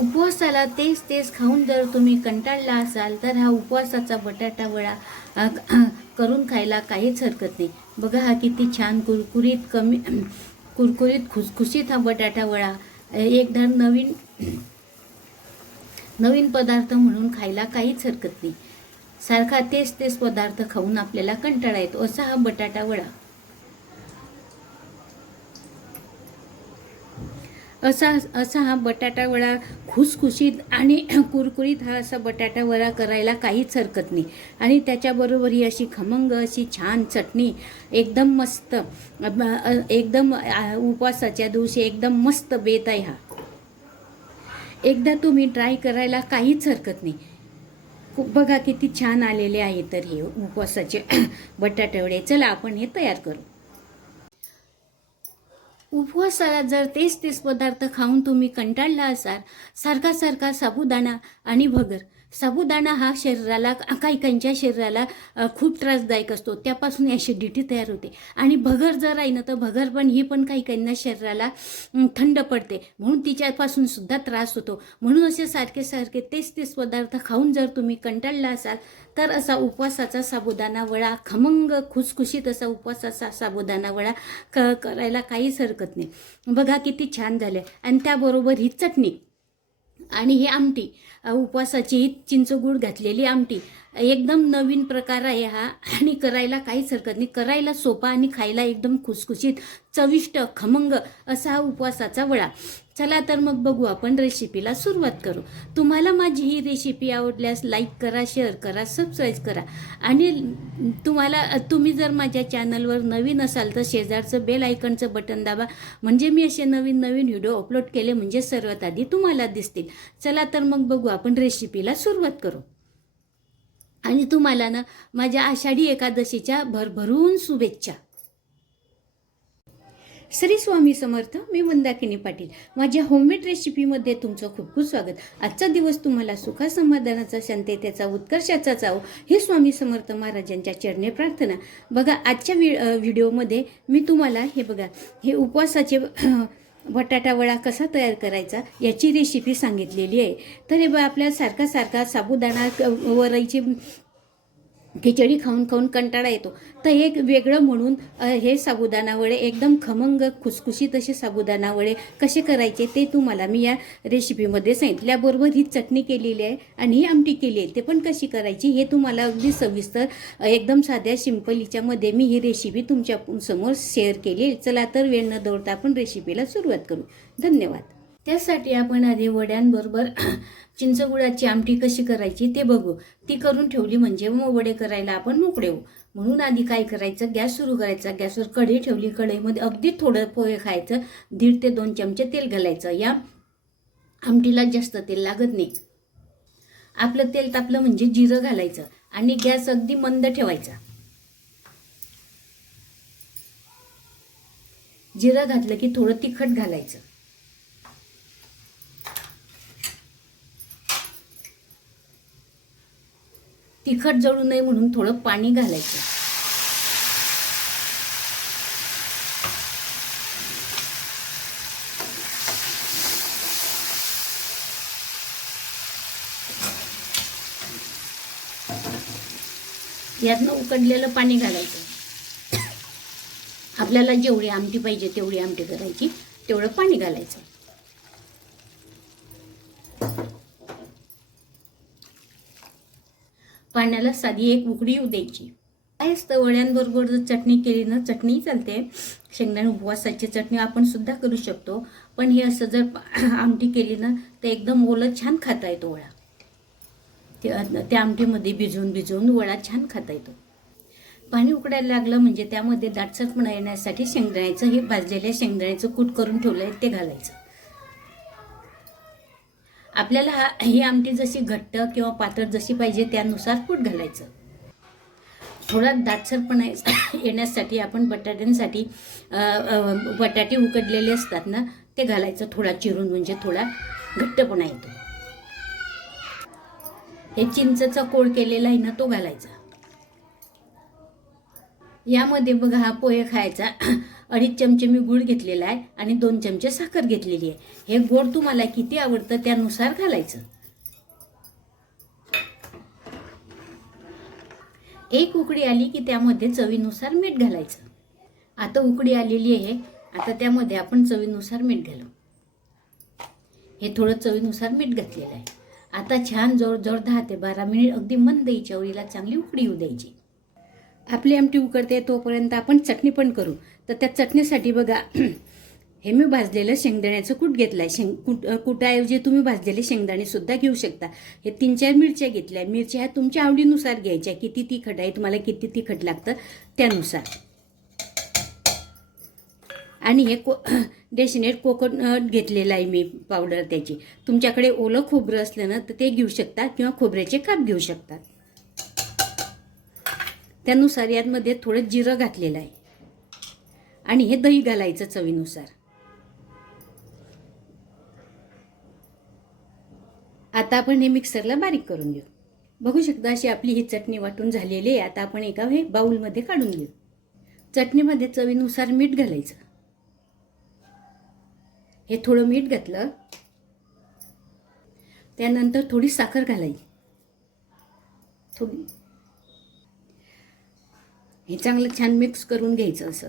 उपवासाला तेच तेच खाऊन जर तुम्ही कंटाळला असाल तर हा उपवासाचा बटाटा वडा करून खायला काहीच हरकत नाही. बघा हा किती छान कुरकुरीत कमी कुरकुरीत खुसखुशीत हा बटाटा वडा. एक एकदा नवीन नवीन पदार्थ म्हणून खायला काहीच हरकत नाही. सारखा तेच तेच पदार्थ खाऊन आपल्याला कंटाळा येतो. असा हा बटाटा वडा. असा असा हा बटाटा वडा खुसखुशीत आणि कुरकुरीत हा असा बटाटा वडा करायला काहीच हरकत नाही. आणि त्याच्याबरोबर ही अशी खमंग अशी छान चटणी एकदम मस्त एकदम उपवासाच्या दिवशी एकदम मस्त बेत आहे हा. एकदा तुम्ही ट्राय करायला काहीच हरकत नाही. खूप बघा किती छान आलेले आहे तर हे उपवासाचे बटाटेवडे चला आपण हे तयार करू. उपवासाला जर तेच तेच पदार्थ खाऊन तुम्ही कंटाळला असाल सारखा सारखा साबुदाणा आणि भगर. साबुदाणा हा शरीराला काही काहींच्या शरीराला खूप त्रासदायक असतो. त्यापासून ॲसिडिटी तयार होते. आणि भगर जर आहे ना तर भगर पण ही पण काही काहींना शरीराला थंड पडते. म्हणून तिच्यापासून सुद्धा त्रास होतो. म्हणून असे सारखे सारखे तेच तेच पदार्थ खाऊन जर तुम्ही कंटाळला असाल तर असा उपवासाचा साबुदाणा वडा खमंग खुसखुशीत असा उपवासाचा साबुदाणा वडा क करायला काहीच हरकत नाही. बघा किती छान झाले आणि त्याबरोबर ही चटणी. आणि ही आमटी उपवासाची ही चिंचगूळ घातलेली आमटी. एकदम नवीन प्रकार आहे हा. आणि करायला काहीच हरकत नाही. करायला सोपा आणि खायला एकदम खुसखुशीत चविष्ट खमंग असा हा उपवासाचा वडा. चला तर मग बघू आपण रेसिपीला सुरुवात करू. तुम्हाला माझी ही रेसिपी आवडल्यास लाईक करा शेअर करा सबस्क्राईब करा. आणि तुम्हाला तुम्ही जर माझ्या चॅनलवर नवीन असाल तर शेजारचं बेल आयकनचं बटन दाबा. म्हणजे मी असे नवीन नवीन व्हिडिओ अपलोड केले म्हणजे सर्वात आधी तुम्हाला दिसतील. चला तर मग बघू आपण रेसिपीला सुरुवात करू. आणि तुम्हाला ना माझ्या आषाढी एकादशीच्या भरभरून शुभेच्छा. श्री स्वामी समर्थ मी मंदाकिनी पाटील. माझ्या होममेड रेसिपीमध्ये तुमचं खूप खूप स्वागत. आजचा दिवस तुम्हाला सुखा समाधानाचा शांततेचा उत्कर्षाचा चाव हे स्वामी समर्थ महाराजांच्या चरणे प्रार्थना. बघा आजच्या व्हि व्हिडिओमध्ये मी तुम्हाला हे बघा हे उपवासाचे बटाटा वडा कसा तयार करायचा याची रेसिपी सांगितलेली आहे. तर हे बघा आपल्या सारखा सारखा साबुदाणा क- वरईची खिचडी खाऊन खाऊन कंटाळा येतो. तर एक वेगळं म्हणून हे साबुदाणावडे एकदम खमंग खुसखुशीत असे साबुदाणावडे कसे करायचे ते तुम्हाला मी या रेसिपीमध्ये सांगितल्याबरोबर ही चटणी केलेली आहे आणि ही आमटी केली आहे. ते पण कशी करायची हे तुम्हाला अगदी सविस्तर एकदम साध्या सिंपल हिच्यामध्ये मी ही रेसिपी तुमच्यासमोर शेअर केली चला तर वेळ न दौडता आपण रेसिपीला सुरुवात करू. धन्यवाद. त्यासाठी आपण आधी वड्यांबरोबर चिंचगुळाची आमटी कशी करायची ते बघू. ती करून ठेवली म्हणजे मग वडे करायला आपण मोकळे होऊ. म्हणून आधी काय करायचं गॅस सुरू करायचा. गॅसवर कढई ठेवली. कढईमध्ये अगदी थोडं पोहे खायचं. दीड ते दोन चमचे तेल घालायचं. या आमटीला जास्त तेल लागत नाही. आपलं तेल तापलं म्हणजे जिरं घालायचं आणि गॅस अगदी मंद ठेवायचा. जिरं घातलं की थोडं तिखट घालायचं. तिखट जळू नये म्हणून थोडं पाणी घालायचं. यातनं उकडलेलं पाणी घालायचं. आपल्याला जेवढी आमटी पाहिजे तेवढी आमटी करायची तेवढं पाणी घालायचं. पाण्याला साधी एक उकडी येऊ द्यायची. आहेच तर वड्यांबरोबर जर चटणी केली ना चटणी चालते. शेंगदाणे उपवासाची चटणी आपण सुद्धा करू शकतो. पण हे असं जर आमटी केली ना तर एकदम ओलं छान खाता येतो वडा. ते त्या आमटीमध्ये भिजवून भिजवून वडा छान खाता येतो. पाणी उकडायला लागलं म्हणजे त्यामध्ये दाटसटपणा येण्यासाठी शेंगदाण्याचं हे भाजलेल्या शेंगदाण्याचं कूट करून ठेवलं आहे ते घालायचं. आपल्याला हा ही आमटी जशी घट्ट किंवा पातळ जशी पाहिजे त्यानुसार कूट घालायचं. थोडा दाटसरपणा येण्यासाठी आपण बटाट्यांसाठी बटाटे उकडलेले असतात ना ते घालायचं. थोडा चिरून म्हणजे थोडा घट्टपणा येतो. हे चिंचचा कोळ केलेला आहे ना तो घालायचा. यामध्ये बघा हा पोहे खायचा. अडीच चमचे मी गूळ घेतलेला आहे आणि दोन चमचे साखर घेतलेली आहे. हे गोड तुम्हाला किती आवडतं त्यानुसार घालायचं. एक उकडी आली की त्यामध्ये चवीनुसार मीठ घालायचं. आता उकडी आलेली आहे. आता त्यामध्ये आपण चवीनुसार मीठ घालू. हे थोडं चवीनुसार मीठ घातलेलं आहे. आता छान जोर जोर दहा ते बारा मिनिट अगदी मंद चवळीला चांगली उकडी येऊ द्यायची. आपली आमटी उकडते तोपर्यंत आपण चटणी पण करू. तर त्या चटणीसाठी बघा हे मी भाजलेलं शेंगदाण्याचं कूट घेतलं आहे शेंग कुट कुटाऐवजी तुम्ही भाजलेले शेंगदाणेसुद्धा घेऊ शकता. हे तीन चार मिरच्या घेतल्या. मिरच्या ह्या तुमच्या आवडीनुसार घ्यायच्या. किती तिखट आहे तुम्हाला किती तिखट लागतं त्यानुसार. आणि हे को डेसिनेट कोकोनट घेतलेलं आहे मी पावडर त्याची. तुमच्याकडे ओलं खोबरं असलं ना तर ते घेऊ शकता किंवा खोबऱ्याचे काप घेऊ शकता. त्यानुसार यामध्ये थोडं जिरं घातलेलं आहे. आणि हे दही घालायचं चवीनुसार. आता आपण हे मिक्सरला बारीक करून घेऊ. बघू शकता अशी आपली ही चटणी वाटून झालेली आहे. आता आपण एका हे बाऊलमध्ये काढून घेऊ. चटणीमध्ये चवीनुसार मीठ घालायचं. हे थोडं मीठ घातलं. त्यानंतर थोडी साखर घालायची. थोडी. हे चांगलं छान मिक्स करून घ्यायचं असं.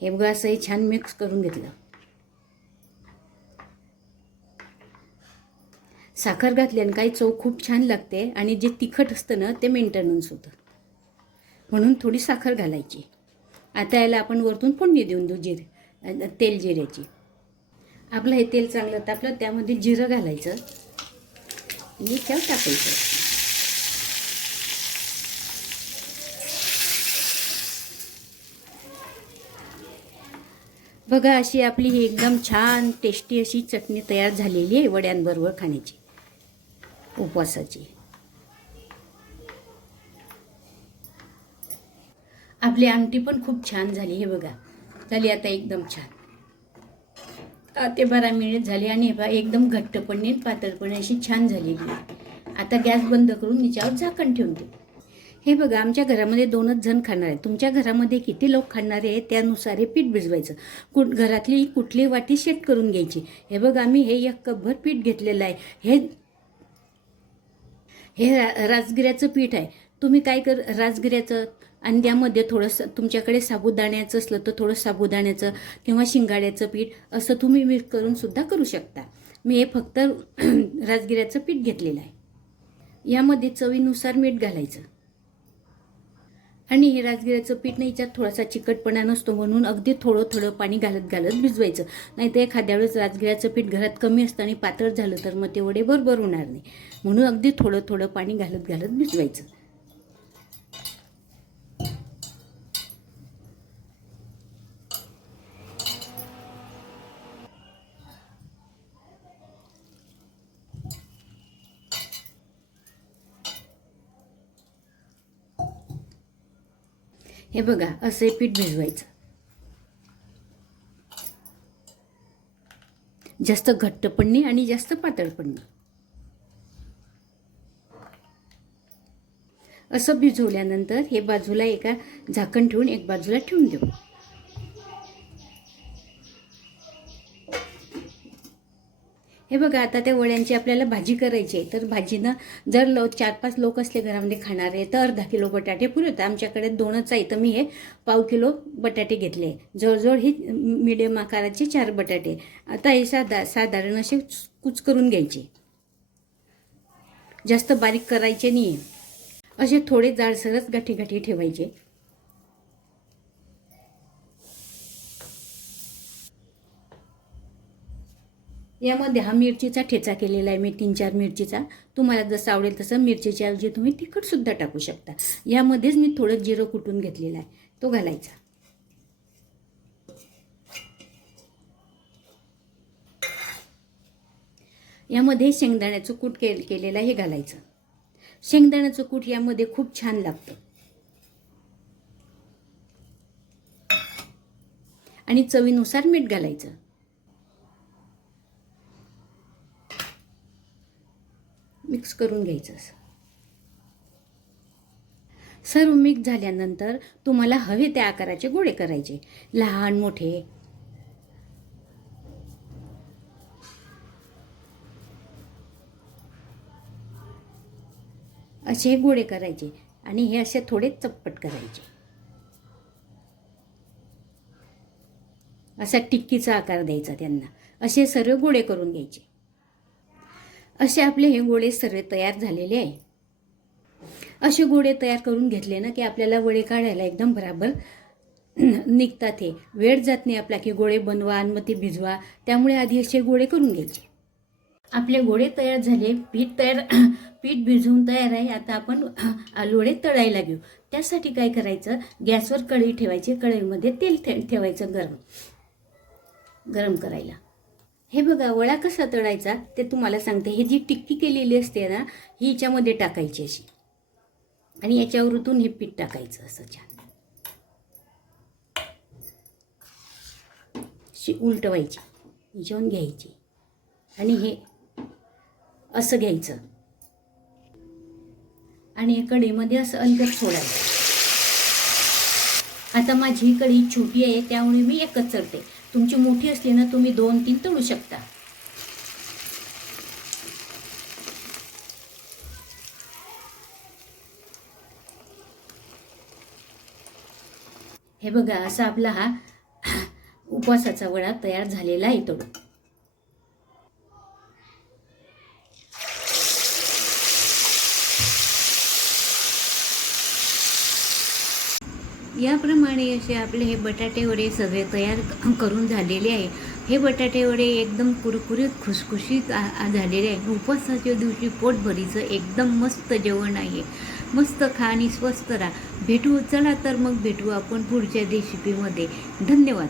हे बघा असं हे छान मिक्स करून घेतलं. साखर घातल्यानं काही चव खूप छान लागते आणि जे तिखट असतं ना ते मेंटेनन्स होतं. म्हणून थोडी साखर घालायची. आता याला आपण वरतून फोडणी देऊन देऊ जिरे तेल जिऱ्याची. आपलं हे तेल चांगलं तापलं त्यामध्ये जिरं घालायचं. आणि त्यावर टाकायचं. बघा अशी आपली ही एकदम छान टेस्टी अशी चटणी तयार झालेली आहे वड्यांबरोबर खाण्याची. उपवासाची. आपली आमटी पण खूप छान झाली हे बघा. झाली आता एकदम छान. ते बारा मिनिट झाले आणि हे बघा एकदम घट्टपणे पातळपणे अशी छान झालेली आहे. आता गॅस बंद करून हिच्यावर झाकण ठेवून देऊ. हे बघा आमच्या घरामध्ये दोनच जण खाणार आहे तुमच्या घरामध्ये किती लोक खाणारे आहे त्यानुसार हे पीठ भिजवायचं. कुठ घरातली कुठली वाटी शेट करून घ्यायची. हे बघा आम्ही हे एक कपभर पीठ घेतलेलं आहे. हे हे रा राजगिऱ्याचं पीठ आहे. तुम्ही काय कर राजगिऱ्याचं आणि त्यामध्ये थोडंसं तुमच्याकडे साबुदाण्याचं असलं तर थोडं साबुदाण्याचं किंवा शिंगाड्याचं पीठ असं तुम्ही मिक्स करून सुद्धा करू शकता. मी हे फक्त राजगिऱ्याचं पीठ घेतलेलं आहे. यामध्ये चवीनुसार मीठ घालायचं. आणि हे राजगिऱ्याचं पीठ नाही याच्यात थोडासा चिकटपणा नसतो म्हणून अगदी थोडं थोडं पाणी घालत घालत भिजवायचं. नाही तर एखाद्या वेळेस राजगिऱ्याचं पीठ घरात कमी असतं आणि पातळ झालं तर मग ते वडे बरोबर होणार नाही. म्हणून अगदी थोडं थोडं पाणी घालत घालत भिजवायचं. हे बघा असे पीठ भिजवायचं. जास्त घट्ट पण नाही आणि जास्त पातळ पण नाही. असं भिजवल्यानंतर हे बाजूला एका झाकण ठेवून एक बाजूला ठेवून देऊ. हे बघा आता त्या वड्यांची आपल्याला भाजी करायची आहे. तर भाजीनं जर लो चार पाच लोक असले घरामध्ये खाणारे तर अर्धा किलो बटाटे पुरवतात आमच्याकडे दोनच आहे तर मी हे पाव किलो बटाटे घेतले जवळजवळ ही मिडियम आकाराचे चार बटाटे. आता हे साधा साधारण असे कुच करून घ्यायचे. जास्त बारीक करायचे नाही आहे असे थोडे जाडसरच गाठी गाठी ठेवायचे. यामध्ये हा मिरचीचा ठेचा केलेला आहे मी तीन चार मिरचीचा. तुम्हाला जसं आवडेल तसं मिरचीच्या ऐवजी तुम्ही तिखटसुद्धा टाकू शकता. यामध्येच मी थोडं जिरं कुटून घेतलेला आहे. तो घालायचा. यामध्ये शेंगदाण्याचं कूट के केलेलं हे घालायचं. शेंगदाण्याचं कूट यामध्ये खूप छान लागतं. आणि चवीनुसार मीठ घालायचं. मिक्स करून घ्यायचं असं. सर्व मिक्स झाल्यानंतर तुम्हाला हवे त्या आकाराचे गोळे करायचे. लहान मोठे. असे गोळे करायचे आणि हे असे थोडे चप्पट करायचे. असा टिक्कीचा आकार द्यायचा त्यांना. असे सर्व गोळे करून घ्यायचे. असे आपले हे गोळे सर्व तयार झालेले आहे. असे गोळे तयार करून घेतले ना की आपल्याला वडे काढायला एकदम बराबर निघतात हे. वेळ जात नाही आपला की गोळे बनवा आणि मग ते भिजवा. त्यामुळे आधी असे गोळे करून घ्यायचे. आपले गोळे तयार झाले पीठ तयार पीठ भिजवून तयार आहे. आता आपण लोळे तळायला घेऊ. त्यासाठी काय करायचं? गॅसवर कढई ठेवायची. कढईमध्ये तेल ठे ठेवायचं गरम. गरम करायला. हे बघा वडा कसा तळायचा ते तुम्हाला सांगते. हे जी टिक्की केलेली असते ना ही हिच्यामध्ये टाकायची अशी. आणि याच्यावरतून हे पीठ टाकायचं असं छान. अशी उलटवायची हिच्यावून घ्यायची. आणि हे असं घ्यायचं. आणि कढईमध्ये असं अंतर सोडायचं. आता माझी कढी छोटी आहे त्यामुळे मी एकच चढते तुमची मोठी असली ना तुम्ही दोन तीन तळू शकता. हे बघा असा आपला हा उपवासाचा वडा तयार झालेला आहे याप्रमाणे असे आपले हे बटाटे वडे सगळे तयार करून झालेले आहे. हे बटाटे वडे एकदम कुरकुरीत खुसखुशीत झालेले आहे. उपवासाच्या दिवशी पोटभरीचं एकदम मस्त जेवण आहे. मस्त खा आणि स्वस्त राहा. भेटू चला तर मग भेटू आपण पुढच्या रेसिपीमध्ये. धन्यवाद.